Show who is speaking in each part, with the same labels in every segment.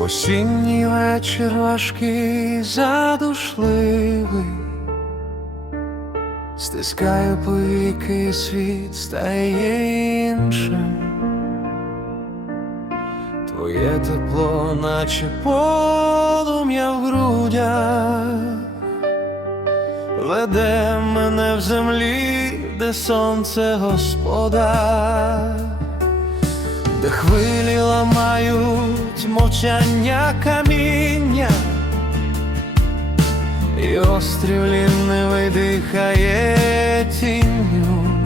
Speaker 1: Осінній вечір важкий, задушливий, стискає повіки, світ стає іншим. Твоє тепло, наче полум'я в грудях, веде мене в землі, де сонце господар де хвилі ламають мовчання каміння, і острів лінивий дихає тінню.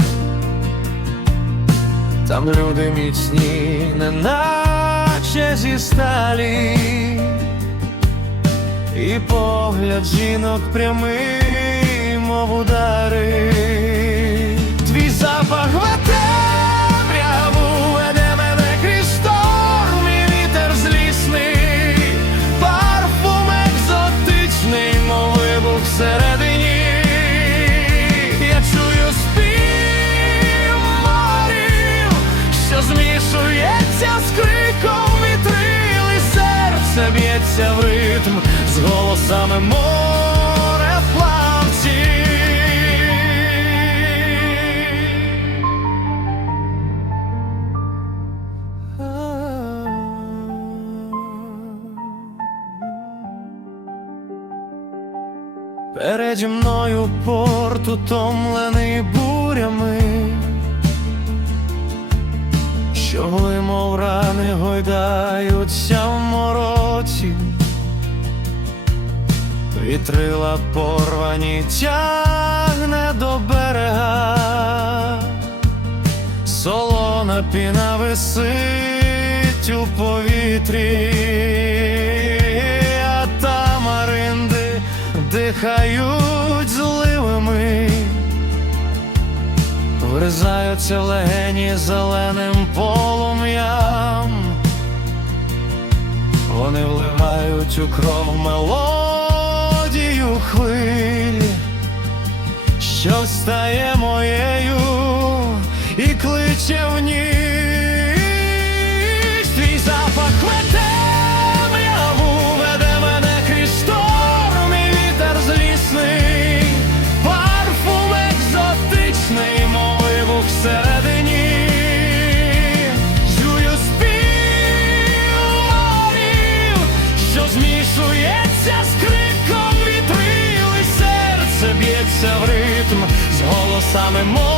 Speaker 1: Там люди міцні, неначе зі сталі, і погляд жінок прямий, мов удари. Серце в ритм з голосами мореплавців. Переді мною порт утомлений бурями, що гли, мов рани гойдаються в мороці, вітрила порвані тягне до берега, солона піна висить у повітрі, а тамаринди дихають зливими, вризаються в легені зеленим полум'ям, вони вливають у кров мелодію хвилі, що стає моєю і кличе в ритм з голосами мореплавців.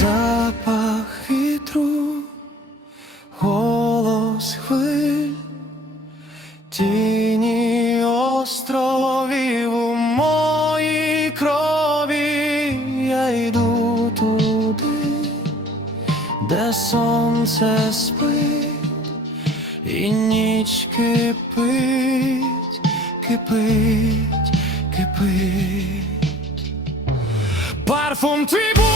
Speaker 1: Запах вітру, голос хвиль, тіні островів у моїй крові, я йду туди, де сонце спить, і ніч кипить, кипить, буря, парфум твій